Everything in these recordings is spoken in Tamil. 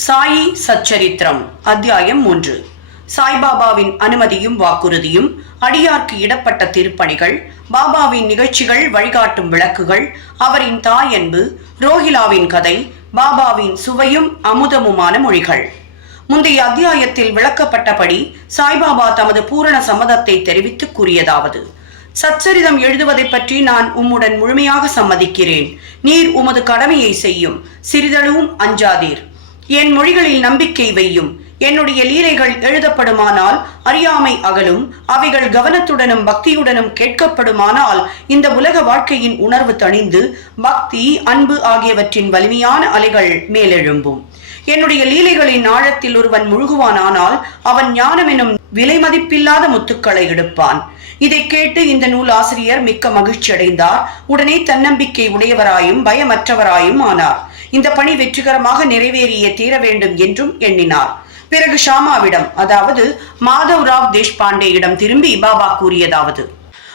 சாயி சச்சரித்திரம் அத்தியாயம் மூன்று. சாய்பாபாவின் அனுமதியும் வாக்குறுதியும் அடியார்க்கு இடப்பட்ட திருப்பணிகள் பாபாவின் நிகழ்ச்சிகள் வழிகாட்டும் விளக்குகள் அவரின் தாய் அன்பு ரோஹிலாவின் கதை பாபாவின் சுவையும் அமுதமுமான மொழிகள். முந்தைய அத்தியாயத்தில் விளக்கப்பட்டபடி சாய்பாபா தமது பூரண சம்மதத்தை தெரிவித்து கூறியதாவது சச்சரிதம் எழுதுவதை பற்றி நான் உம்முடன் முழுமையாக சம்மதிக்கிறேன். நீர் உமது கடமையை செய்யும். சிறிதளவும் அஞ்சாதீர். என் மொழிகளில் நம்பிக்கை வையும். என்னுடைய லீலைகள் எழுதப்படுமானால் அறியாமை அகலும். அவைகள் கவனத்துடனும் பக்தியுடனும் கேட்கப்படுமானால் இந்த உலக வாழ்க்கையின் உணர்வு தணிந்து பக்தி அன்பு ஆகியவற்றின் வலிமையான அலைகள் மேலெழும்பும். என்னுடைய லீலைகளின் ஆழத்தில் ஒருவன் முழுகுவானானால் அவன் ஞானம் எனும் விலை மதிப்பில்லாத முத்துக்களை எடுப்பான். இதை கேட்டு இந்த நூல் ஆசிரியர் மிக்க மகிழ்ச்சி அடைந்தார் உடனே தன்னம்பிக்கை உடையவராயும் பயமற்றவராயும் ஆனார். இந்த பணி வெற்றிகரமாக நிறைவேறிய தீர வேண்டும் என்றும் எண்ணினார். பிறகு ஷாமாவிடம் அதாவது மாதவ் ராவ் தேஷ்பாண்டேயிடம் திரும்பி பாபா கூறியதாவது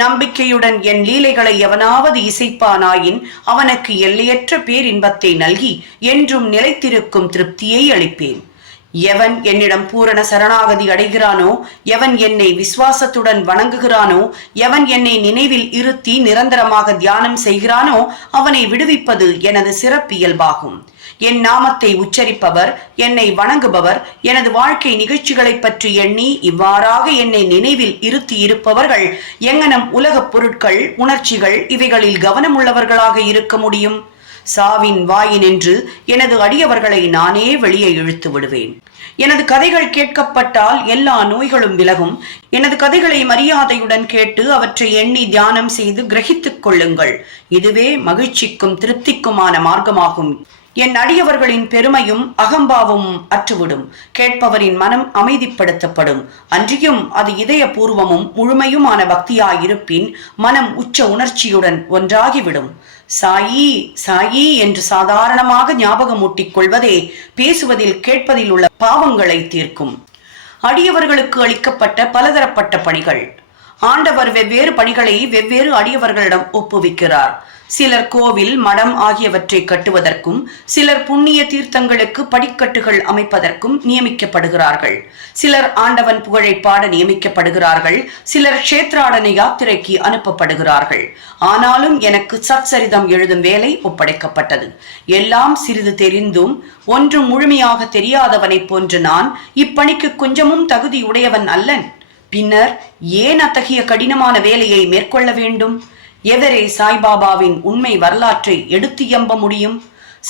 நம்பிக்கையுடன் என் லீலைகளை எவனாவது இசைப்பானாயின் அவனுக்கு எல்லையற்ற பேரின்பத்தை நல்கி என்றும் நிலைத்திருக்கும் திருப்தியை அளிப்பேன். எவன் என்னிடம் பூரண சரணாகதி அடைகிறானோ எவன் என்னை விசுவாசத்துடன் வணங்குகிறானோ எவன் என்னை நினைவில் இருத்தி நிரந்தரமாக தியானம் செய்கிறானோ அவனை விடுவிப்பது எனது சிறப்பியல்பாகும். என் நாமத்தை உச்சரிப்பவர் என்னை வணங்குபவர் எனது வாழ்க்கை நிகழ்ச்சிகளை பற்றி எண்ணி இவ்வாறாக என்னை நினைவில் இருத்தி இருப்பவர்கள் எங்கனம் உலகப் பொருட்கள் உணர்ச்சிகள் இவைகளில் கவனமுள்ளவர்களாக இருக்க முடியும்? சாவின் வாயினின்று எனது அடியவர்களை நானே வெளியே இழுத்து விடுவேன். எனது கதைகள் கேட்கப்பட்டால் எல்லா நோய்களும் விலகும். எனது கதைகளை மரியாதையுடன் கேட்டு அவற்றை எண்ணி தியானம் செய்து கிரகித்துக் கொள்ளுங்கள். இதுவே மகிழ்ச்சிக்கும் திருப்திக்குமான மார்க்கமாகும். என் அடியவர்களின் பெருமையும் அகம்பாவும் அற்றுவிடும். கேட்பவரின் மனம் அமைதிப்படுத்தப்படும். அன்றியும் அது இதயபூர்வமும் முழுமையுமான பக்தியாயிருப்பின் மனம் உச்ச உணர்ச்சியுடன் ஒன்றாகிவிடும். சாயி சாயி என்று சாதாரணமாக ஞாபகமூட்டிக் கொள்வதே பேசுவதில் கேட்பதில் உள்ள பாவங்களை தீர்க்கும். அடியவர்களுக்கு அளிக்கப்பட்ட பலதரப்பட்ட பணிகள். ஆண்டவர் வெவ்வேறு பணிகளை வெவ்வேறு அடியவர்களிடம் ஒப்புவிக்கிறார். சிலர் கோவில் மடம் ஆகியவற்றை கட்டுவதற்கும் சிலர் புண்ணிய தீர்த்தங்களுக்கு படிக்கட்டுகள் அமைப்பதற்கும் நியமிக்கப்படுகிறார்கள். சிலர் ஆண்டவன் புகழை பாட நியமிக்கப்படுகிறார்கள். சிலர் க்ஷேத்ராடன யாத்திரைக்கு அனுப்பப்படுகிறார்கள். ஆனாலும் எனக்கு சச்சரிதம் எழுதும் வேலை ஒப்படைக்கப்பட்டது. எல்லாம் சிறிது தெரிந்தும் ஒன்றும் முழுமையாக தெரியாதவனைப் போன்று நான் இப்பணிக்கு கொஞ்சமும் தகுதியுடையவன் அல்லன். பின்னர் ஏன் அத்தகைய கடினமான வேலையை மேற்கொள்ள வேண்டும்? எவரே சாய்பாபாவின் உண்மை வரலாற்றை எடுத்து எம்ப முடியும்?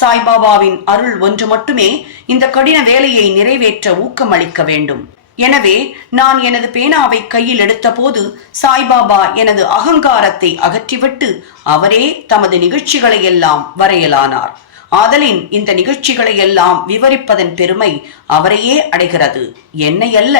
சாய்பாபாவின் அருள் ஒன்று மட்டுமே இந்த கடின வேலையை நிறைவேற்ற ஊக்கமளிக்க வேண்டும். எனவே நான் எனது பேனாவை கையில் எடுத்தபோது சாய்பாபா எனது அகங்காரத்தை அகற்றிவிட்டு அவரே தமது நிகழ்ச்சிகளை எல்லாம் வரையலானார். ஆதலின் இந்த நிகழ்ச்சிகளை எல்லாம் விவரிப்பதன் பெருமை அவரையே அடைகிறது. என்னை அல்ல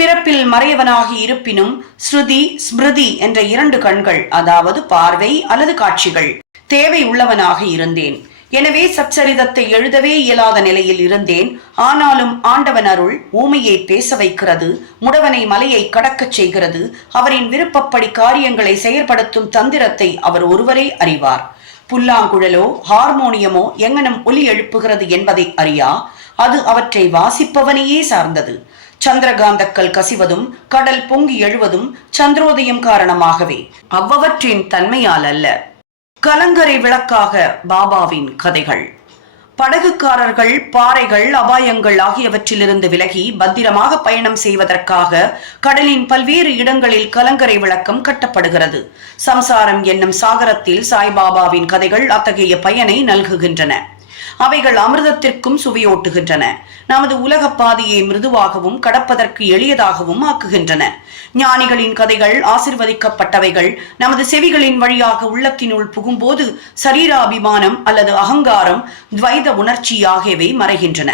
பிறப்பில் மறையவனாகி இருப்பினும் ஸ்ருதி ஸ்மிருதி என்ற இரண்டு கண்கள் அதாவது பார்வை அல்லது காட்சிகள் தேவை உள்ளவனாக இருந்தேன். எனவே சச்சரிதத்தை எழுதவே இயலாத நிலையில் இருந்தேன். ஆனாலும் ஆண்டவன் அருள் ஊமையை பேச வைக்கிறது முடவனை மலையை கடக்கச் செய்கிறது அவரின் விருப்பப்படி காரியங்களை செயற்படுத்தும் தந்திரத்தை அவர் ஒருவரே அறிவார். புல்லாங்குழலோ ஹார்மோனியமோ எங்கனம் ஒலி எழுப்புகிறது என்பதை அறியா அது அவற்றை வாசிப்பவனையே சார்ந்தது. சந்திரகாந்தக்கல் கசிவதும் கடல் பொங்கி எழுவதும் சந்திரோதயம் காரணமாகவே அவ்வவற்றின் தன்மையால் அல்ல. கலங்கரை விளக்காக பாபாவின் கதைகள். படகுக்காரர்கள் பாறைகள் அபாயங்கள் ஆகியவற்றிலிருந்து விலகி பத்திரமாக பயணம் செய்வதற்காக கடலின் பல்வேறு இடங்களில் கலங்கரை விளக்கம் கட்டப்படுகிறது. சம்சாரம் என்னும் சாகரத்தில் சாய்பாபாவின் கதைகள் அத்தகைய பயனை நல்குகின்றன. அவைகள் அமிர்தத்திற்கும் சுவையோட்டுகின்றன. நமது உலக பாதையை மிருதுவாகவும் கடப்பதற்கு எளியதாகவும் ஆக்குகின்றன. ஞானிகளின் கதைகள் ஆசிர்வதிக்கப்பட்டவைகள் நமது செவிகளின் வழியாக உள்ளத்தினுள் புகும்போது சரீராபிமானம் அல்லது அகங்காரம் துவைத உணர்ச்சி ஆகியவை மறைகின்றன.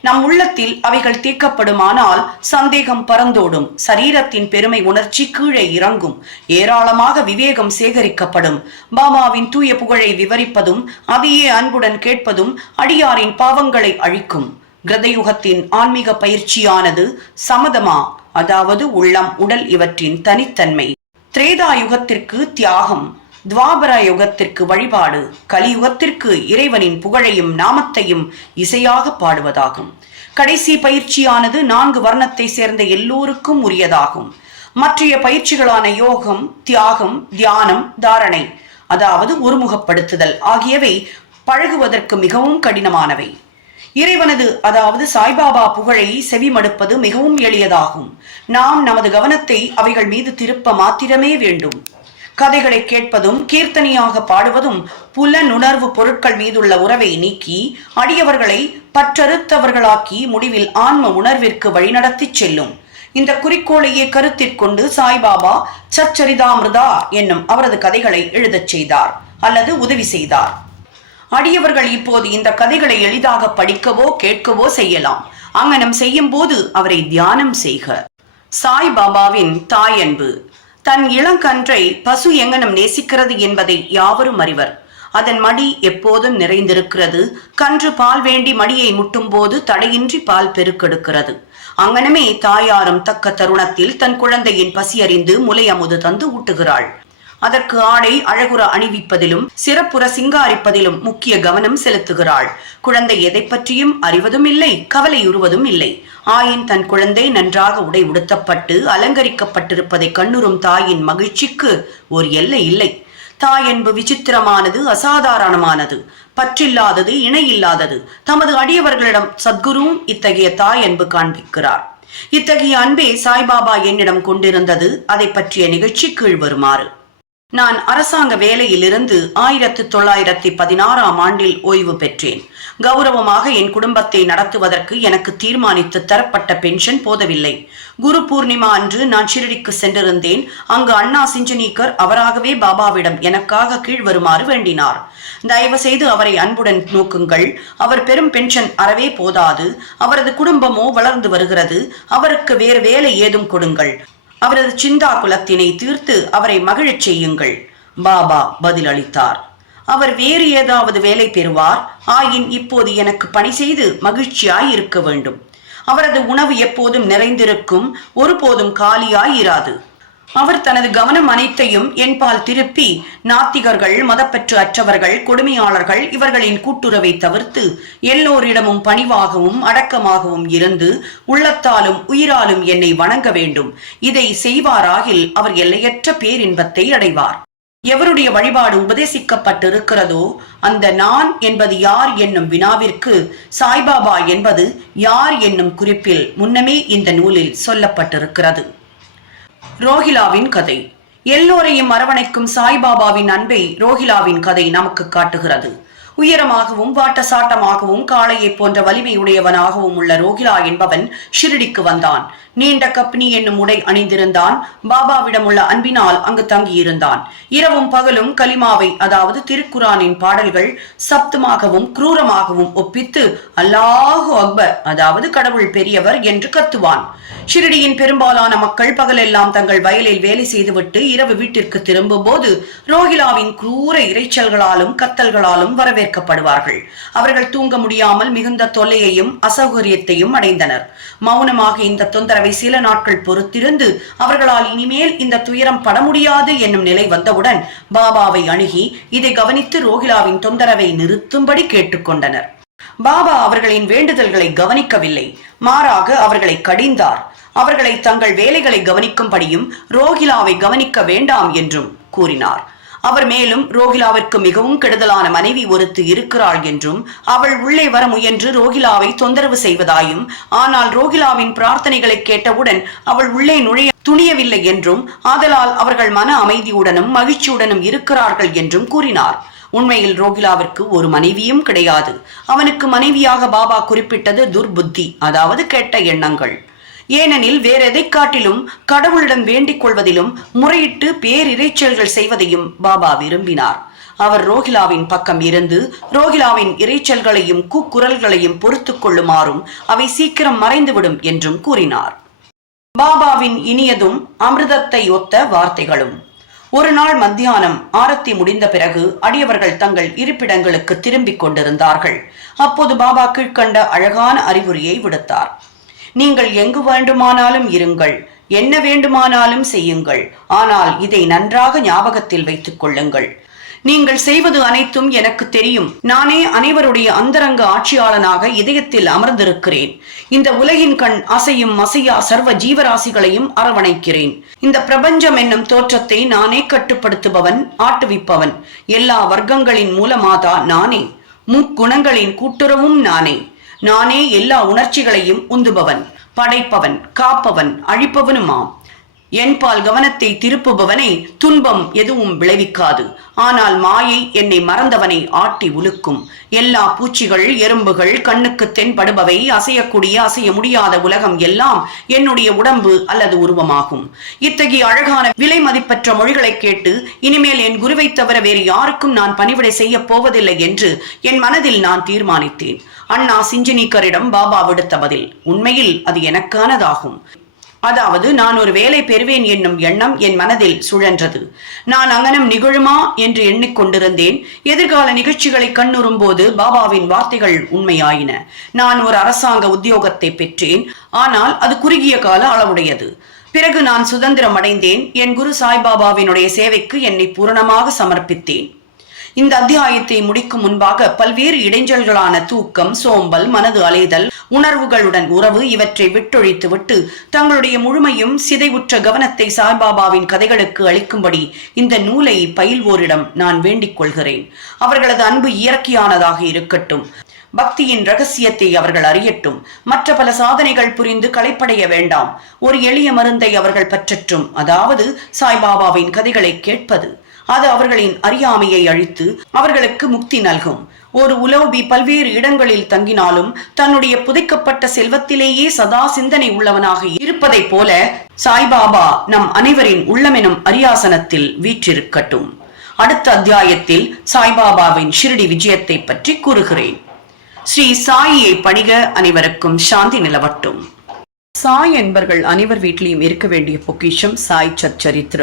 நம் உள்ளத்தில் அவைகள் தீர்க்கப்படுமானால் சந்தேகம் பறந்தோடும் சரீரத்தின் பெருமை உணர்ச்சி கீழே இறங்கும் ஏராளமாக விவேகம் சேகரிக்கப்படும். பாபாவின் தூய புகழை விவரிப்பதும் அதையே அன்புடன் கேட்பதும் அடியாரின் பாவங்களை அழிக்கும். கிரதயுகத்தின் ஆன்மீக பயிற்சியானது சமதமா அதாவது உள்ளம் உடல் இவற்றின் தனித்தன்மை. திரேதா யுகத்திற்கு தியாகம். துவாபர யுகத்திற்கு வழிபாடு கலியுகத்திற்கு இறைவனின் புகழையும் நாமத்தையும் இசையாக பாடுவதாகும். கடைசி பயிற்சியானது நான்கு வர்ணத்தை சேர்ந்த எல்லோருக்கும் உரியதாகும். மற்றைய பயிற்சிகளான யோகம் தியாகம் தியானம் தாரணை அதாவது ஒருமுகப்படுத்துதல் ஆகியவை பழகுவதற்கு மிகவும் கடினமானவை. இறைவனது அதாவது சாய்பாபா புகழை செவிமடுப்பது மிகவும் எளியதாகும். நாம் நமது கவனத்தை அவைகள் மீது திருப்ப மாத்திரமே வேண்டும். கதைகளை கேட்பதும் கீர்த்தனையாக பாடுவதும் புலனுணர்வு பொருட்கள் மீதுள்ள உறவை நீக்கி அடியவர்களை பற்றறுத்தவர்களாக்கி முடிவில் ஆன்ம உணர்விற்கு வழிநடத்திச் செல்லும். இந்த குறிக்கோளையே கருத்திற்கொண்டு சாய்பாபா சச்சரிதாமிருதா என்னும் அவரது கதைகளை எழுதச் செய்தார் அல்லது உதவி செய்தார். அடியவர்கள் இப்போது இந்த கதைகளை எளிதாக படிக்கவோ கேட்கவோ செய்யலாம். அங்கனம் செய்யும் போது அவரை தியானம் செய்க. சாய் பாபாவின் தாயன்பு. தன் இளங்கன்றை பசு எங்கனம் நேசிக்கிறது என்பதை யாவரும் அறிவர். அதன் மடி எப்போதும் நிறைந்திருக்கிறது. கன்று பால் வேண்டி மடியை முட்டும் போது தடையின்றி பால் பெருக்கெடுக்கிறது. அங்கனமே தாயாரும் தக்க தருணத்தில் தன் குழந்தையின் பசி அறிந்து முலை அமுது தந்து ஊட்டுகிறாள். அதற்கு ஆடை அழகுற அணிவிப்பதிலும் சிறப்புற சிங்காரிப்பதிலும் முக்கிய கவனம் செலுத்துகிறாள். குழந்தை எதை பற்றியும் அறிவதும் இல்லை கவலையுறுவதும் இல்லை. ஆயின் தன் குழந்தை நன்றாக உடை உடுத்தப்பட்டு அலங்கரிக்கப்பட்டிருப்பதை கண்ணுறும் தாயின் மகிழ்ச்சிக்கு ஒரு எல்லை இல்லை. தாயன்பு விசித்திரமானது அசாதாரணமானது. பற்றில்லாதது இணையில்லாதது. தமது அடியவர்களிடம் சத்குருவும் இத்தகைய தாயன்பு காண்பிக்கிறார். இத்தகைய அன்பே சாய்பாபா என்னிடம் கொண்டிருந்தது அதை பற்றிய நிகழ்ச்சி கீழ் வருமாறு. நான் அரசாங்க வேலையிலிருந்து ஆயிரத்து தொள்ளாயிரத்தி பதினாறாம் ஆண்டில் ஓய்வு பெற்றேன். கௌரவமாக என் குடும்பத்தை நடத்துவதற்கு எனக்கு தீர்மானித்து தரப்பட்ட பென்ஷன் போதவில்லை. குரு பூர்ணிமா அன்று நான் ஷிரடிக்கு சென்றிருந்தேன். அங்கு அண்ணா சிஞ்சனீக்கர் அவராகவே பாபாவிடம் எனக்காக கீழ் வருமாறு வேண்டினார். தயவு செய்து அவரை அன்புடன் நோக்குங்கள். அவர் பெரும் பென்ஷன் அறவே போதாது. அவரது குடும்பமோ வளர்ந்து வருகிறது. அவருக்கு வேறு வேலை ஏதும் கொடுங்கள். அவரது சிந்தா குலத்தினை தீர்த்து அவரை மகிழச் செய்யுங்கள். பாபா பதிலளித்தார் அவர் வேறு ஏதாவது வேலை பெறுவார் ஆயின் இப்போது எனக்கு பணி செய்து மகிழ்ச்சியாய் இருக்க வேண்டும். அவரது உணவு எப்போதும் நிறைந்திருக்கும் ஒருபோதும் காலியாய் இராது அவர் தனது கவனம் அனைத்தையும் என்பால் திருப்பி நாத்திகர்கள் மதப்பற்று அற்றவர்கள் கொடுமையாளர்கள் இவர்களின் கூட்டுறவை தவிர்த்து எல்லோரிடமும் பணிவாகவும் அடக்கமாகவும் இருந்து உள்ளத்தாலும் உயிராலும் என்னை வணங்க வேண்டும். இதை செய்வாராகில் அவர் எல்லையற்ற பேரின்பத்தை அடைவார். எவருடைய வழிபாடு உபதேசிக்கப்பட்டிருக்கிறதோ அந்த நான் என்பது யார் என்னும் வினாவிற்கு சாய்பாபா என்பது யார் என்னும் குறிப்பில் முன்னமே இந்த நூலில் சொல்லப்பட்டிருக்கிறது. ரோஹிலாவின் கதை. எல்லோரையும் அரவணைக்கும் சாய்பாபாவின் அன்பை ரோஹிலாவின் கதை நமக்கு காட்டுகிறது. உயரமாகவும் வாட்டசாட்டமாகவும் காளையைப் போன்ற வலிமையுடையவனாகவும் உள்ள ரோகிலா என்பவன் ஷிரடிக்கு வந்தான். நீண்ட கப்னி என்னும் உடை அணிந்திருந்தான். பாபாவிடம் உள்ள அன்பினால் அங்கு தங்கியிருந்தான். இரவும் பகலும் கலிமாவை அதாவது திருக்குரானின் பாடல்கள் சப்தமாகவும் குரூரமாகவும் ஒப்பித்து அல்லாஹு அக்பர் அதாவது கடவுள் பெரியவர் என்று கத்துவான். ஷிரடியின் பெரும்பாலான மக்கள் பகலெல்லாம் தங்கள் வயலில் வேலை செய்துவிட்டு இரவு வீட்டிற்கு திரும்பும் போது ரோகிலாவின் குரூர இரைச்சல்களாலும் கத்தல்களாலும் வரவேற்கப்படுவார்கள். அவர்கள் தூங்க முடியாமல் மிகுந்த தொல்லையையும் அசௌகரியத்தையும் அடைந்தனர். மௌனமாக இந்த தொந்தரவை சில நாட்கள் பொறுத்திருந்து அவர்களால் இனிமேல் இந்த துயரம் பட முடியாது என்னும் நிலை வந்தவுடன் பாபாவை அணுகி இதை கவனித்து ரோகிலாவின் தொந்தரவை நிறுத்தும்படி கேட்டுக்கொண்டனர். பாபா அவர்களின் வேண்டுதல்களை கவனிக்கவில்லை. மாறாக அவர்களை கடிந்தார். அவர்களை தங்கள் வேலைகளை கவனிக்கும்படியும் ரோகிலாவை கவனிக்க வேண்டாம் என்றும் கூறினார். அவர் மேலும் ரோகிலாவிற்கு மிகவும் கெடுதலான மனைவி ஒருத்து இருக்கிறாள் என்றும் அவள் உள்ளே வர முயன்று ரோகிலாவை தொந்தரவு செய்வதாயும் ஆனால் ரோகிலாவின் பிரார்த்தனைகளை கேட்டவுடன் அவள் உள்ளே நுழைய துணியவில்லை என்றும் ஆதலால் அவர்கள் மன அமைதியுடனும் மகிழ்ச்சியுடனும் இருக்கிறார்கள் என்றும் கூறினார். உண்மையில் ரோகிலாவிற்கு ஒரு மனைவியும் கிடையாது. அவனுக்கு மனைவியாக பாபா குறிப்பிட்டது துர்புத்தி அதாவது கெட்ட எண்ணங்கள். ஏனெனில் வேறெதை காட்டிலும் கடவுளிடம் வேண்டிக் கொள்வதிலும் முறையிட்டு பேரிரைச்சல்கள் செய்வதையும் பாபா விரும்பினார். அவர் ரோகிலாவின் பக்கம் இருந்து ரோகிலாவின் இரைச்சல்களையும் கூக்குரல்களையும் பொறுத்துக் கொள்ளுமாறும் அவை சீக்கிரம் மறைந்துவிடும் என்றும் கூறினார். பாபாவின் இனியதும் அமிர்தத்தை ஒத்த வார்த்தைகளும். ஒரு நாள் மத்தியானம் ஆரத்தி முடிந்த பிறகு அடியவர்கள் தங்கள் இருப்பிடங்களுக்கு திரும்பிக் கொண்டிருந்தார்கள். அப்போது பாபா கீழ்கண்ட அழகான அறிகுறியை விடுத்தார். நீங்கள் எங்கு வேண்டுமானாலும் இருங்கள். என்ன வேண்டுமானாலும் செய்யுங்கள். ஆனால் இதை நன்றாக ஞாபகத்தில் வைத்துக் கொள்ளுங்கள். நீங்கள் செய்வது அனைத்தும் எனக்கு தெரியும். நானே அனைவருடைய அந்தரங்க ஆட்சியாளனாக இதயத்தில் அமர்ந்திருக்கிறேன். இந்த உலகின் கண் அசையும் அசையா சர்வ ஜீவராசிகளையும் அரவணைக்கிறேன். இந்த பிரபஞ்சம் என்னும் தோற்றத்தை நானே கட்டுப்படுத்துபவன் ஆட்டுவிப்பவன். எல்லா வர்க்கங்களின் மூலமாதா நானே. முக்குணங்களின் கூட்டுறவும் நானே. நானே எல்லா உணர்ச்சிகளையும் உந்துபவன் படைப்பவன் காப்பவன் அழிப்பவனுமாம். என்பால் கவனத்தை திருப்புபவனை துன்பம் எதுவும் விளைவிக்காது. ஆனால் மாயை என்னை மறந்தவனை ஆட்டி உலுக்கும். எல்லா பூச்சிகள் எறும்புகள் கண்ணுக்கு தென்படுபவை அசையக்கூடிய அசைய முடியாத உலகம் எல்லாம் என்னுடைய உடம்பு அல்லது உருவமாகும். இத்தகைய அழகான விலை மதிப்பற்ற மொழிகளை கேட்டு இனிமேல் என் குருவை தவிர வேறு யாருக்கும் நான் பணிவிடை செய்ய போவதில்லை என்று என் மனதில் நான் தீர்மானித்தேன். அண்ணா சிஞ்சினிக்கரிடம் பாபா விடுத்த பதில் உண்மையில் அது எனக்கானதாகும். அதாவது நான் ஒரு வேலை பெறுவேன் என்னும் எண்ணம் என் மனதில் சுழன்றது. நான் அங்கனம் நிகழுமா என்று எண்ணிக்கொண்டிருந்தேன். எதிர்கால நிகழ்ச்சிகளை கண்ணுறும் போது பாபாவின் வார்த்தைகள் உண்மையாயின. நான் ஒரு அரசாங்க உத்தியோகத்தை பெற்றேன். ஆனால் அது குறுகிய கால அளவுடையது. பிறகு நான் சுதந்திரம் அடைந்தேன் என் குரு சாய்பாபாவினுடைய சேவைக்கு என்னை பூரணமாக சமர்ப்பித்தேன். இந்த அத்தியாயத்தை முடிக்கும் முன்பாக பல்வேறு இடைஞ்சல்களான தூக்கம் சோம்பல் மனது அலைதல் உணர்வுகளுடன் உறவு இவற்றை விட்டொழித்து விட்டு தங்களுடைய முழுமையும் சிதைவுற்ற கவனத்தை சாய்பாபாவின் கதைகளுக்கு அளிக்கும்படி இந்த நூலை பயில்வோரிடம் நான் வேண்டிக் கொள்கிறேன். அவர்களது அன்பு இயற்கையானதாக இருக்கட்டும். பக்தியின் ரகசியத்தை அவர்கள் அறியட்டும். மற்ற பல சாதனைகள் புரிந்து களைப்படைய வேண்டாம். ஒரு எளிய மருந்தை அவர்கள் பற்றற்றும் அதாவது சாய்பாபாவின் கதைகளை கேட்பது. அது அவர்களின் அறியாமையை அழித்து அவர்களுக்கு முக்தி நல்கும். ஒரு உலோபி பல்வேறு இடங்களில் தங்கினாலும் தன்னுடைய புதைக்கப்பட்ட செல்வத்திலேயே சதா சிந்தனை உள்ளவனாக இருப்பதைப் போல சாய்பாபா நம் அனைவரின் உள்ளமெனும் அரியாசனத்தில் வீற்றிருக்கட்டும். அடுத்த அத்தியாயத்தில் சாய்பாபாவின் ஷிரடி விஜயத்தை பற்றி கூறுகிறேன். ஸ்ரீ சாயியை பணிக அனைவருக்கும் சாந்தி நிலவட்டும். சாய் என்பர்கள் அனைவர் வீட்டிலையும் இருக்க வேண்டிய பொக்கிஷம் சாய் சச்சரித்திர.